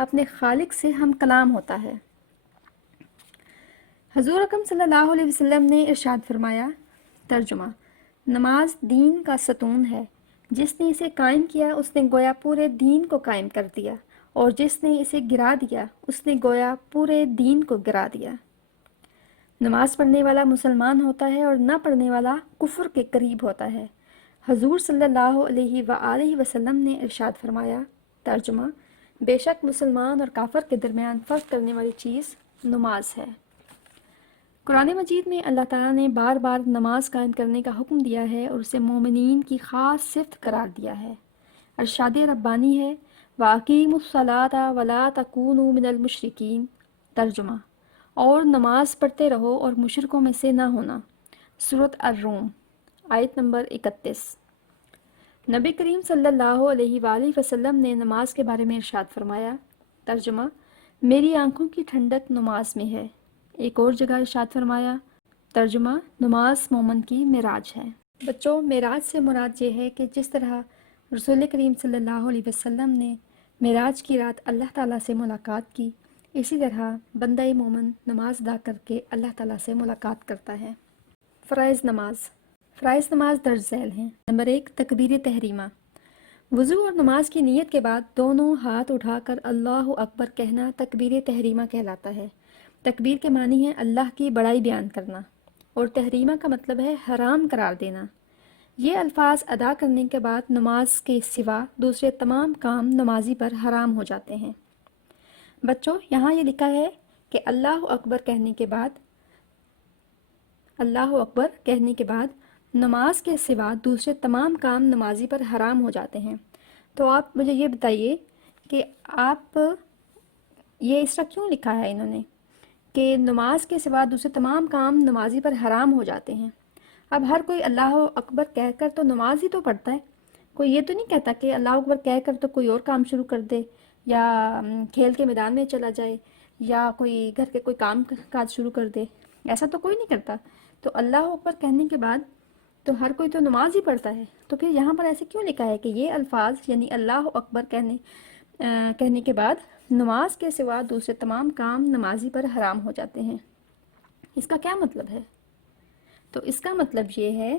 اپنے خالق سے ہم کلام ہوتا ہے۔ حضور اکرم صلی اللہ علیہ وسلم نے ارشاد فرمایا، ترجمہ: نماز دین کا ستون ہے، جس نے اسے قائم کیا اس نے گویا پورے دین کو قائم کر دیا، اور جس نے اسے گرا دیا اس نے گویا پورے دین کو گرا دیا۔ نماز پڑھنے والا مسلمان ہوتا ہے اور نہ پڑھنے والا کفر کے قریب ہوتا ہے۔ حضور صلی اللہ علیہ وآلہ وسلم نے ارشاد فرمایا، ترجمہ: بے شک مسلمان اور کافر کے درمیان فرق کرنے والی چیز نماز ہے۔ قرآن مجید میں اللہ تعالیٰ نے بار بار نماز قائم کرنے کا حکم دیا ہے اور اسے مومنین کی خاص صفت قرار دیا ہے۔ ارشاد ربانی ہے، وَأَقِیمُوا الصَّلَاةَ وَلَا تَکُونُوا مِنَ الْمُشْرِکِینَ، ترجمہ: اور نماز پڑھتے رہو اور مشرکوں میں سے نہ ہونا۔ سورۃ الروم، آیت نمبر 31۔ نبی کریم صلی اللہ علیہ وآلہ وسلم نے نماز کے بارے میں ارشاد فرمایا، ترجمہ: میری آنکھوں کی ٹھنڈک نماز میں ہے۔ ایک اور جگہ ارشاد فرمایا، ترجمہ: نماز مومن کی معراج ہے۔ بچوں، معراج سے مراد یہ ہے کہ جس طرح رسول کریم صلی اللہ علیہ وسلم نے معراج کی رات اللہ تعالیٰ سے ملاقات کی، اسی طرح بندہ مومن نماز ادا کر کے اللہ تعالیٰ سے ملاقات کرتا ہے۔ فرائض نماز۔ فرائض نماز درج ذیل ہیں۔ نمبر 1، تکبیر تحریمہ۔ وضو اور نماز کی نیت کے بعد دونوں ہاتھ اٹھا کر اللہ اکبر کہنا تکبیر تحریمہ کہلاتا ہے۔ تکبیر کے معنی ہے اللہ کی بڑائی بیان کرنا، اور تحریمہ کا مطلب ہے حرام قرار دینا۔ یہ الفاظ ادا کرنے کے بعد نماز کے سوا دوسرے تمام کام نمازی پر حرام ہو جاتے ہیں۔ بچوں، یہاں یہ لکھا ہے کہ اللہ اکبر کہنے کے بعد نماز کے سوا دوسرے تمام کام نمازی پر حرام ہو جاتے ہیں۔ تو آپ مجھے یہ بتائیے کہ آپ یہ اس طرح کیوں لکھا ہے انہوں نے کہ نماز کے سوا دوسرے تمام کام نمازی پر حرام ہو جاتے ہیں؟ اب ہر کوئی اللہ اکبر کہہ کر تو نماز ہی تو پڑھتا ہے، کوئی یہ تو نہیں کہتا کہ اللہ اکبر کہہ کر تو کوئی اور کام شروع کر دے، یا کھیل کے میدان میں چلا جائے، یا کوئی گھر کے کوئی کام کاج شروع کر دے۔ ایسا تو کوئی نہیں کرتا۔ تو اللہ اکبر کہنے کے بعد تو ہر کوئی تو نماز ہی پڑھتا ہے، تو پھر یہاں پر ایسے کیوں لکھا ہے کہ یہ الفاظ یعنی اللہ اکبر کہنے کے بعد نماز کے سوا دوسرے تمام کام نمازی پر حرام ہو جاتے ہیں؟ اس کا کیا مطلب ہے؟ تو اس کا مطلب یہ ہے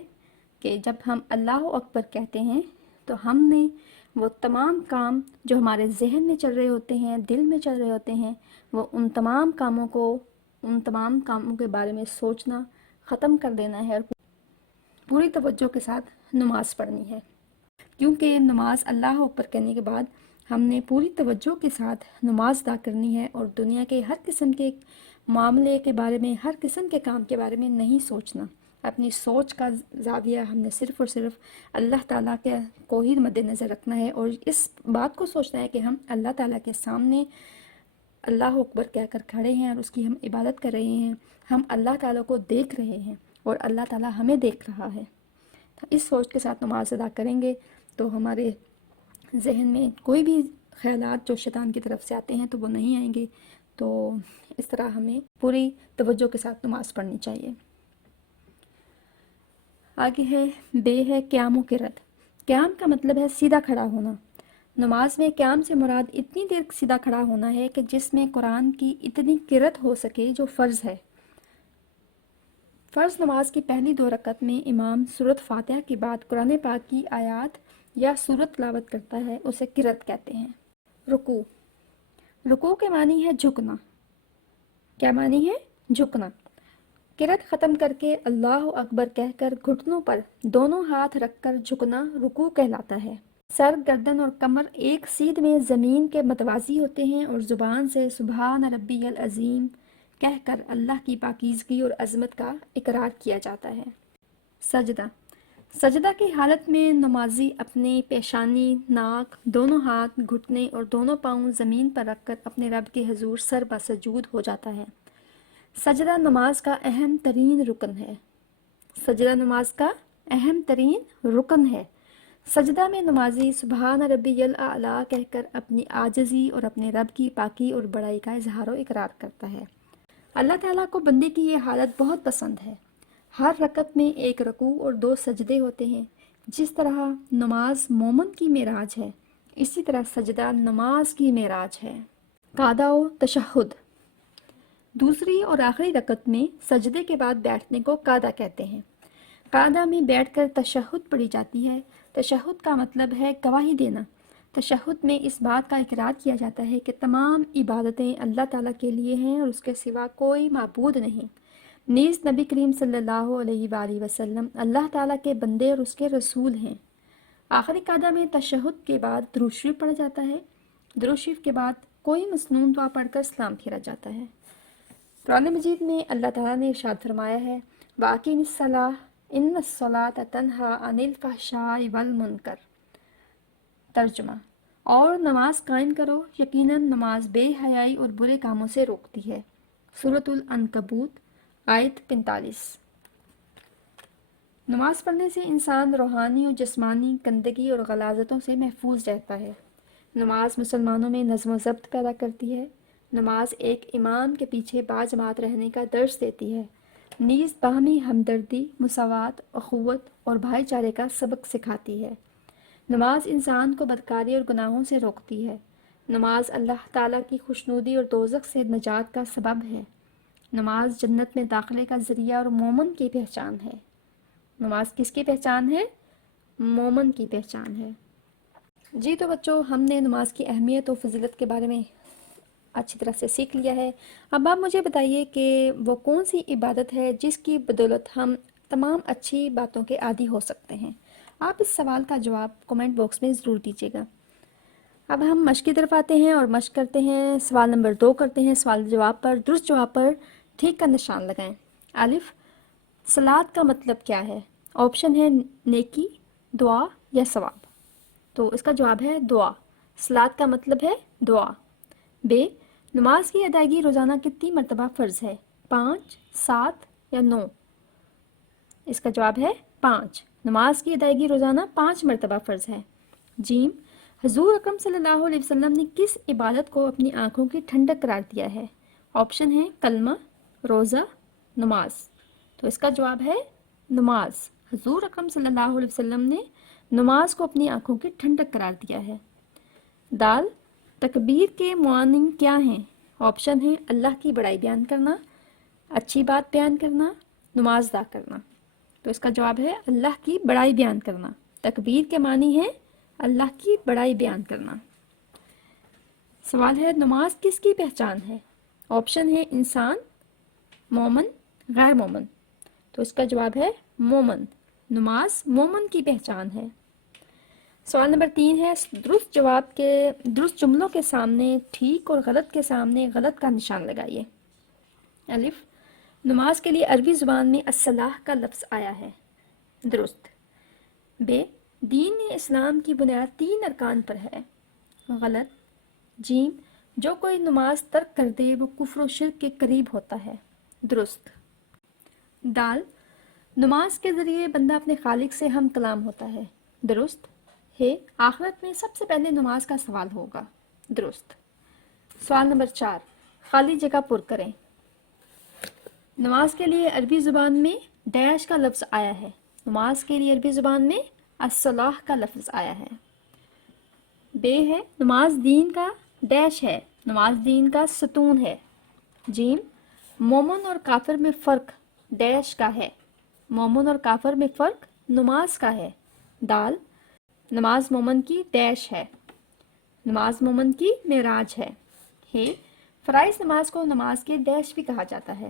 کہ جب ہم اللہ اکبر کہتے ہیں تو ہم نے وہ تمام کام جو ہمارے ذہن میں چل رہے ہوتے ہیں، دل میں چل رہے ہوتے ہیں، وہ ان تمام کاموں کے بارے میں سوچنا ختم کر دینا ہے اور پوری توجہ کے ساتھ نماز پڑھنی ہے۔ کیونکہ نماز اللہ اکبر کہنے کے بعد ہم نے پوری توجہ کے ساتھ نماز ادا کرنی ہے، اور دنیا کے ہر قسم کے معاملے کے بارے میں، ہر قسم کے کام کے بارے میں نہیں سوچنا۔ اپنی سوچ کا زاویہ ہم نے صرف اور صرف اللہ تعالیٰ کو ہی مد نظر رکھنا ہے، اور اس بات کو سوچنا ہے کہ ہم اللہ تعالیٰ کے سامنے اللہ اکبر کہہ کر کھڑے ہیں اور اس کی ہم عبادت کر رہے ہیں، ہم اللہ تعالیٰ کو دیکھ رہے ہیں اور اللہ تعالیٰ ہمیں دیکھ رہا ہے۔ تو اس سوچ کے ساتھ نماز ادا کریں گے تو ہمارے ذہن میں کوئی بھی خیالات جو شیطان کی طرف سے آتے ہیں تو وہ نہیں آئیں گے۔ تو اس طرح ہمیں پوری توجہ کے ساتھ نماز پڑھنی چاہیے۔ آگے ہے قیام و قرت۔ قیام کا مطلب ہے سیدھا کھڑا ہونا۔ نماز میں قیام سے مراد اتنی دیر سیدھا کھڑا ہونا ہے کہ جس میں قرآن کی اتنی قرت ہو سکے جو فرض ہے۔ فرض نماز کی پہلی 2 رکعت میں امام سورۃ فاتحہ کے بعد قرآن پاک کی آیات یا سورت تلاوت کرتا ہے، اسے قرت کہتے ہیں۔ رکوع۔ رکوع کے معنی ہے جھکنا۔ کیا معنی ہے؟ جھکنا۔ قرت ختم کر کے اللہ اکبر کہہ کر گھٹنوں پر دونوں ہاتھ رکھ کر جھکنا رکوع کہلاتا ہے۔ سر، گردن اور کمر ایک سیدھ میں زمین کے متوازی ہوتے ہیں، اور زبان سے سبحان ربی العظیم کہہ کر اللہ کی پاکیزگی اور عظمت کا اقرار کیا جاتا ہے۔ سجدہ۔ سجدہ کی حالت میں نمازی اپنی پیشانی، ناک، دونوں ہاتھ، گھٹنے اور دونوں پاؤں زمین پر رکھ کر اپنے رب کے حضور سر بسجود ہو جاتا ہے۔ سجدہ نماز کا اہم ترین رکن ہے۔ سجدہ نماز کا اہم ترین رکن ہے۔ سجدہ میں نمازی سبحان ربی الاعلیٰ کہہ کر اپنی عاجزی اور اپنے رب کی پاکی اور بڑائی کا اظہار و اقرار کرتا ہے۔ اللہ تعالیٰ کو بندے کی یہ حالت بہت پسند ہے۔ ہر رکعت میں 1 رکوع اور 2 سجدے ہوتے ہیں۔ جس طرح نماز مومن کی معراج ہے، اسی طرح سجدہ نماز کی معراج ہے۔ قعدہ و تشہد۔ دوسری اور آخری رکعت میں سجدے کے بعد بیٹھنے کو قعدہ کہتے ہیں۔ قعدہ میں بیٹھ کر تشہد پڑھی جاتی ہے۔ تشہد کا مطلب ہے گواہی دینا۔ تشہد میں اس بات کا اقرار کیا جاتا ہے کہ تمام عبادتیں اللہ تعالیٰ کے لیے ہیں اور اس کے سوا کوئی معبود نہیں۔ نیز نبی کریم صلی اللہ علیہ وآلہ وسلم اللہ تعالیٰ کے بندے اور اس کے رسول ہیں۔ آخری قعدہ میں تشہد کے بعد درود شریف پڑھا جاتا ہے۔ درود شریف کے بعد کوئی مسنون دعا پڑھ کر سلام پھیرا جاتا ہے۔ قرآن مجید میں اللہ تعالیٰ نے ارشاد فرمایا ہے وَأَقِمِ الصَّلَاةَ إِنَّ الصَّلَاةَ تَنْهَىٰ عَنِ الْفَحْشَاءِ وَالْمُنکَرِ۔ ترجمہ: اور نماز قائم کرو، یقیناً نماز بے حیائی اور برے کاموں سے روکتی ہے۔ سورۃ العنکبوت آیت 45۔ نماز پڑھنے سے انسان روحانی اور جسمانی گندگی اور غلاظتوں سے محفوظ رہتا ہے۔ نماز مسلمانوں میں نظم و ضبط پیدا کرتی ہے۔ نماز ایک امام کے پیچھے باجماعت رہنے کا درس دیتی ہے۔ نیز باہمی ہمدردی، مساوات، اخوت اور بھائی چارے کا سبق سکھاتی ہے۔ نماز انسان کو بدکاری اور گناہوں سے روکتی ہے۔ نماز اللہ تعالیٰ کی خوشنودی اور دوزخ سے نجات کا سبب ہے۔ نماز جنت میں داخلے کا ذریعہ اور مومن کی پہچان ہے۔ نماز کس کی پہچان ہے؟ مومن کی پہچان ہے۔ جی تو بچوں، ہم نے نماز کی اہمیت و فضیلت کے بارے میں اچھی طرح سے سیکھ لیا ہے۔ اب آپ مجھے بتائیے کہ وہ کون سی عبادت ہے جس کی بدولت ہم تمام اچھی باتوں کے عادی ہو سکتے ہیں؟ آپ اس سوال کا جواب کمنٹ باکس میں ضرور دیجیے گا۔ اب ہم مشق کی طرف آتے ہیں اور مشق کرتے ہیں۔ سوال نمبر 2 کرتے ہیں۔ سوال جواب پر درست جواب پر ٹھیک کا نشان لگائیں۔ الف، صلاۃ کا مطلب کیا ہے؟ آپشن ہے نیکی، دعا یا ثواب۔ تو اس کا جواب ہے دعا۔ صلاۃ کا مطلب ہے دعا۔ بے، نماز کی ادائیگی روزانہ کتنی مرتبہ فرض ہے؟ 5، 7 یا 9؟ اس کا جواب ہے 5۔ نماز کی ادائیگی روزانہ 5 مرتبہ فرض ہے۔ جیم، حضور اکرم صلی اللہ علیہ وسلم نے کس عبادت کو اپنی آنکھوں کی ٹھنڈک قرار دیا ہے؟ آپشن ہے کلمہ، روزہ، نماز۔ تو اس کا جواب ہے نماز۔ حضور اکرم صلی اللہ علیہ وسلم نے نماز کو اپنی آنکھوں کی ٹھنڈک قرار دیا ہے۔ دال، تکبیر کے معانی کیا ہیں؟ آپشن ہے اللہ کی بڑائی بیان کرنا، اچھی بات بیان کرنا، نماز ادا کرنا۔ تو اس کا جواب ہے اللہ کی بڑائی بیان کرنا۔ تکبیر کے معنی ہے اللہ کی بڑائی بیان کرنا۔ سوال ہے نماز کس کی پہچان ہے؟ آپشن ہے انسان، مومن، غیر مومن۔ تو اس کا جواب ہے مومن۔ نماز مومن کی پہچان ہے۔ سوال نمبر 3 ہے درست جملوں کے سامنے ٹھیک اور غلط کے سامنے غلط کا نشان لگائیے۔ الف، نماز کے لیے عربی زبان میں الصلاح کا لفظ آیا ہے، درست۔ بے، دین اسلام کی بنیاد 3 ارکان پر ہے، غلط۔ جیم، جو کوئی نماز ترک کر دے وہ کفر و شرک کے قریب ہوتا ہے، درست۔ دال، نماز کے ذریعے بندہ اپنے خالق سے ہم کلام ہوتا ہے، درست۔ ہے، آخرت میں سب سے پہلے نماز کا سوال ہوگا، درست۔ سوال نمبر 4، خالی جگہ پر کریں۔ نماز کے لیے عربی زبان میں ڈیش کا لفظ آیا ہے۔ نماز کے لیے عربی زبان میں الصلاح کا لفظ آیا ہے۔ بے ہے، نماز دین کا ڈیش ہے، نماز دین کا ستون ہے۔ جیم، مومن اور کافر میں فرق ڈیش کا ہے، مومن اور کافر میں فرق نماز کا ہے۔ دال، نماز مومن کی ڈیش ہے، نماز مومن کی معراج ہے۔ ہے، فرائض نماز کو نماز کے ڈیش بھی کہا جاتا ہے،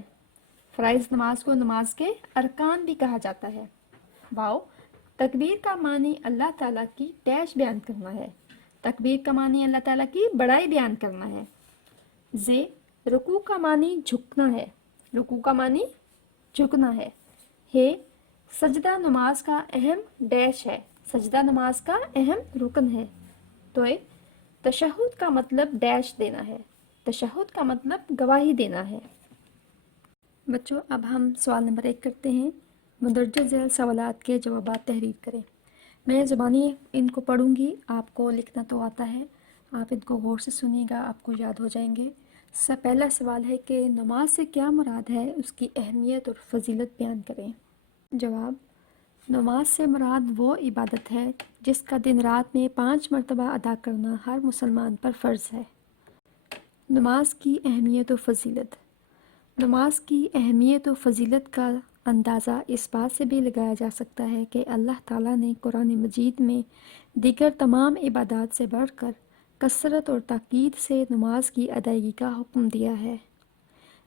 فرائض نماز کو نماز کے ارکان بھی کہا جاتا ہے۔ واو، تکبیر کا معنی اللہ تعالیٰ کی ڈیش بیان کرنا ہے، تکبیر کا معنی اللہ تعالیٰ کی بڑائی بیان کرنا ہے۔ زے، رکوع کا معنی جھکنا ہے، رکوع کا معنی جھکنا ہے۔ ہے، سجدہ نماز کا اہم ڈیش ہے، سجدہ نماز کا اہم رکن ہے۔ تو تشہد کا مطلب ڈیش دینا ہے، تشہد کا مطلب گواہی دینا ہے۔ بچوں، اب ہم سوال نمبر 1 کرتے ہیں۔ مندرجہ ذیل سوالات کے جوابات تحریر کریں۔ میں زبانی ان کو پڑھوں گی، آپ کو لکھنا تو آتا ہے، آپ ان کو غور سے سنیے گا، آپ کو یاد ہو جائیں گے۔ پہلا سوال ہے کہ نماز سے کیا مراد ہے، اس کی اہمیت اور فضیلت بیان کریں۔ جواب، نماز سے مراد وہ عبادت ہے جس کا دن رات میں 5 مرتبہ ادا کرنا ہر مسلمان پر فرض ہے۔ نماز کی اہمیت و فضیلت۔ نماز کی اہمیت و فضیلت کا اندازہ اس بات سے بھی لگایا جا سکتا ہے کہ اللہ تعالیٰ نے قرآن مجید میں دیگر تمام عبادات سے بڑھ کر کثرت اور تاکید سے نماز کی ادائیگی کا حکم دیا ہے۔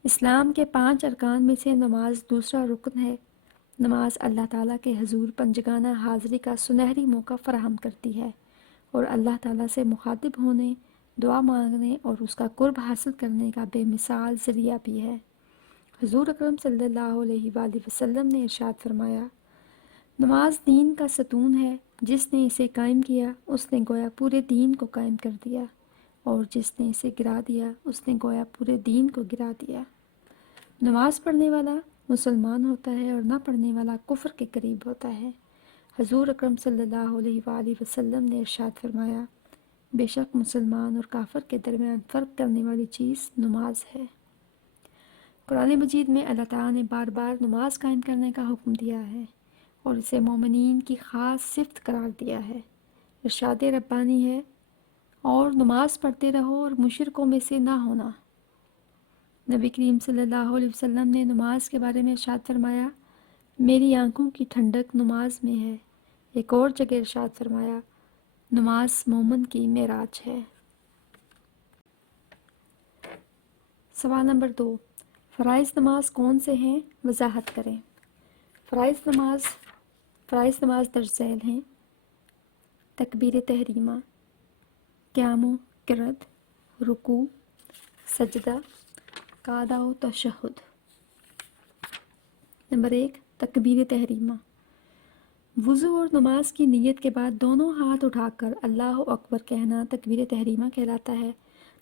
اسلام کے 5 ارکان میں سے نماز دوسرا رکن ہے۔ نماز اللہ تعالیٰ کے حضور پنجگانہ حاضری کا سنہری موقع فراہم کرتی ہے اور اللہ تعالیٰ سے مخاطب ہونے، دعا مانگنے اور اس کا قرب حاصل کرنے کا بے مثال ذریعہ بھی ہے۔ حضور اکرم صلی اللہ علیہ وآلہ وسلم نے ارشاد فرمایا، نماز دین کا ستون ہے، جس نے اسے قائم کیا اس نے گویا پورے دین کو قائم کر دیا، اور جس نے اسے گرا دیا اس نے گویا پورے دین کو گرا دیا۔ نماز پڑھنے والا مسلمان ہوتا ہے اور نہ پڑھنے والا کفر کے قریب ہوتا ہے۔ حضور اکرم صلی اللہ علیہ وآلہ وسلم نے ارشاد فرمایا، بے شک مسلمان اور کافر کے درمیان فرق کرنے والی چیز نماز ہے۔ قرآن مجید میں اللہ تعالیٰ نے بار بار نماز قائم کرنے کا حکم دیا ہے اور اسے مومنین کی خاص صفت قرار دیا ہے۔ ارشاد ربانی ہے، اور نماز پڑھتے رہو اور مشرکوں میں سے نہ ہونا۔ نبی کریم صلی اللہ علیہ وسلم نے نماز کے بارے میں ارشاد فرمایا، میری آنکھوں کی ٹھنڈک نماز میں ہے۔ ایک اور جگہ ارشاد فرمایا، نماز مومن کی معراج ہے۔ سوال نمبر 2، فرائض نماز کون سے ہیں؟ وضاحت کریں۔ فرائض نماز درج ذیل ہیں: تکبیر تحریمہ، قیام و قعود، رکوع، سجدہ، قعدہ و تشہد۔ نمبر 1، تکبیر تحریمہ۔ وضو اور نماز کی نیت کے بعد دونوں ہاتھ اٹھا کر اللہ اکبر کہنا تکبیر تحریمہ کہلاتا ہے۔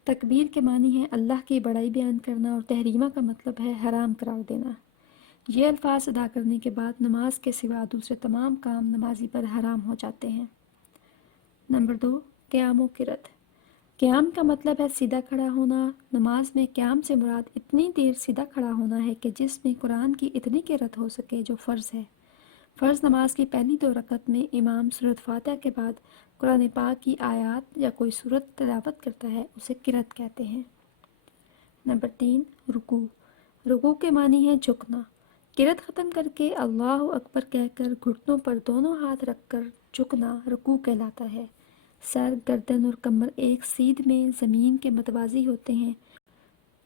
تکبیر کے معنی ہے اللہ کی بڑائی بیان کرنا، اور تحریمہ کا مطلب ہے حرام قرار دینا۔ یہ الفاظ ادا کرنے کے بعد نماز کے سوا دوسرے تمام کام نمازی پر حرام ہو جاتے ہیں۔ نمبر 2، قیام و قعود۔ قیام کا مطلب ہے سیدھا کھڑا ہونا۔ نماز میں قیام سے مراد اتنی دیر سیدھا کھڑا ہونا ہے کہ جس میں قرآن کی اتنی قرأت ہو سکے جو فرض ہے۔ فرض نماز کی پہلی 2 رکعت میں امام سورۃ فاتحہ کے بعد قرآن پاک کی آیات یا کوئی سورت تلاوت کرتا ہے، اسے قرأت کہتے ہیں۔ نمبر 3، رکوع۔ رکوع کے معنی ہے جھکنا۔ قرأت ختم کر کے اللہ اکبر کہہ کر گھٹنوں پر دونوں ہاتھ رکھ کر جھکنا رکوع کہلاتا ہے۔ سر، گردن اور کمر ایک سیدھ میں زمین کے متوازی ہوتے ہیں،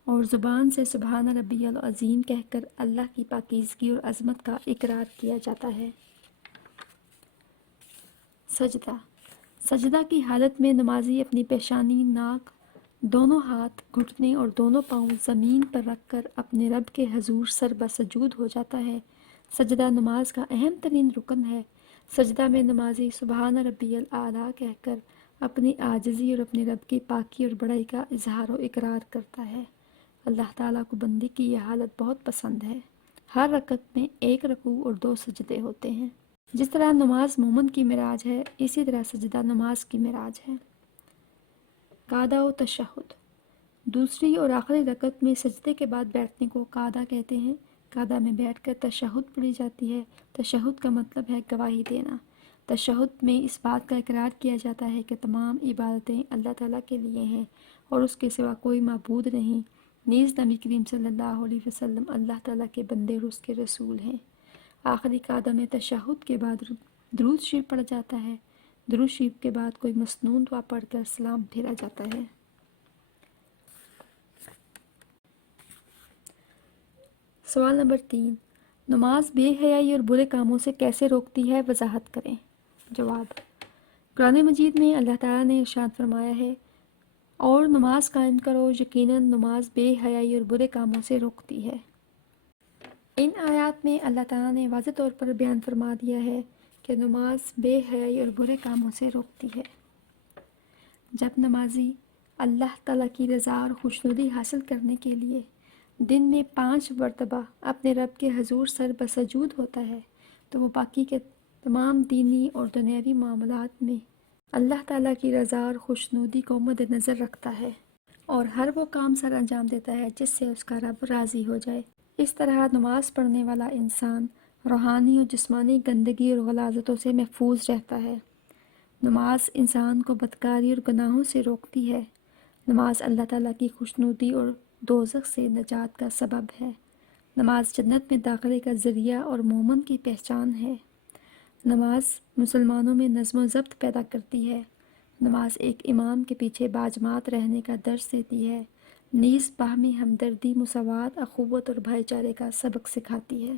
اور زبان سے سبحان ربی العظیم کہہ کر اللہ کی پاکیزگی اور عظمت کا اقرار کیا جاتا ہے۔ سجدہ۔ سجدہ کی حالت میں نمازی اپنی پیشانی، ناک، دونوں ہاتھ، گھٹنے اور دونوں پاؤں زمین پر رکھ کر اپنے رب کے حضور سربہ سجود ہو جاتا ہے۔ سجدہ نماز کا اہم ترین رکن ہے۔ سجدہ میں نمازی سبحان ربی الاعلیٰ کہہ کر اپنی عاجزی اور اپنے رب کی پاکی اور بڑائی کا اظہار و اقرار کرتا ہے۔ اللہ تعالیٰ کو بندے کی یہ حالت بہت پسند ہے۔ ہر رکعت میں 1 رکوع اور 2 سجدے ہوتے ہیں۔ جس طرح نماز مومن کی معراج ہے، اسی طرح سجدہ نماز کی معراج ہے۔ قعدہ و تشہد۔ دوسری اور آخری رکعت میں سجدے کے بعد بیٹھنے کو قعدہ کہتے ہیں۔ قعدہ میں بیٹھ کر تشہد پڑھی جاتی ہے۔ تشہد کا مطلب ہے گواہی دینا۔ تشہد میں اس بات کا اقرار کیا جاتا ہے کہ تمام عبادتیں اللہ تعالیٰ کے لیے ہیں اور اس کے سوا کوئی معبود نہیں، نیز نبی کریم صلی اللہ علیہ وسلم اللہ تعالیٰ کے بندے اور اس کے رسول ہیں۔ آخری قعدہ میں تشہد کے بعد درود شریف پڑھا جاتا ہے۔ درود شریف کے بعد کوئی مسنون دعا پڑھ کر سلام پھیرا جاتا ہے۔ سوال نمبر 3، نماز بے حیائی اور برے کاموں سے کیسے روکتی ہے؟ وضاحت کریں۔ جواب، قرآن مجید میں اللہ تعالیٰ نے ارشاد فرمایا ہے، اور نماز قائم کرو، یقیناً نماز بے حیائی اور برے کاموں سے روکتی ہے۔ ان آیات میں اللہ تعالیٰ نے واضح طور پر بیان فرما دیا ہے کہ نماز بے حیائی اور برے کاموں سے روکتی ہے۔ جب نمازی اللہ تعالیٰ کی رضا اور خوشنودی حاصل کرنے کے لیے دن میں 5 مرتبہ اپنے رب کے حضور سر بسجود ہوتا ہے تو وہ باقی کے تمام دینی اور دنیاوی معاملات میں اللہ تعالیٰ کی رضا اور خوشنودی کو مد نظر رکھتا ہے اور ہر وہ کام سر انجام دیتا ہے جس سے اس کا رب راضی ہو جائے۔ اس طرح نماز پڑھنے والا انسان روحانی اور جسمانی گندگی اور غلاظتوں سے محفوظ رہتا ہے۔ نماز انسان کو بدکاری اور گناہوں سے روکتی ہے۔ نماز اللہ تعالیٰ کی خوشنودی اور دوزخ سے نجات کا سبب ہے۔ نماز جنت میں داخلے کا ذریعہ اور مومن کی پہچان ہے۔ نماز مسلمانوں میں نظم و ضبط پیدا کرتی ہے۔ نماز ایک امام کے پیچھے باجماعت رہنے کا درس دیتی ہے، نیز باہمی ہمدردی، مساوات، اخوت اور بھائی چارے کا سبق سکھاتی ہے۔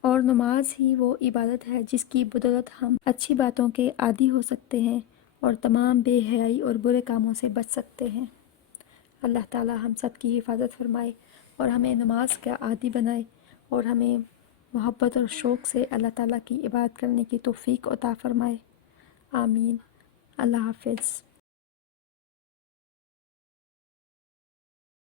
اور نماز ہی وہ عبادت ہے جس کی بدولت ہم اچھی باتوں کے عادی ہو سکتے ہیں اور تمام بے حیائی اور برے کاموں سے بچ سکتے ہیں۔ اللہ تعالی ہم سب کی حفاظت فرمائے اور ہمیں نماز کا عادی بنائے اور ہمیں محبت اور شوق سے اللہ تعالیٰ کی عبادت کرنے کی توفیق عطا فرمائے۔ آمین۔ اللہ حافظ۔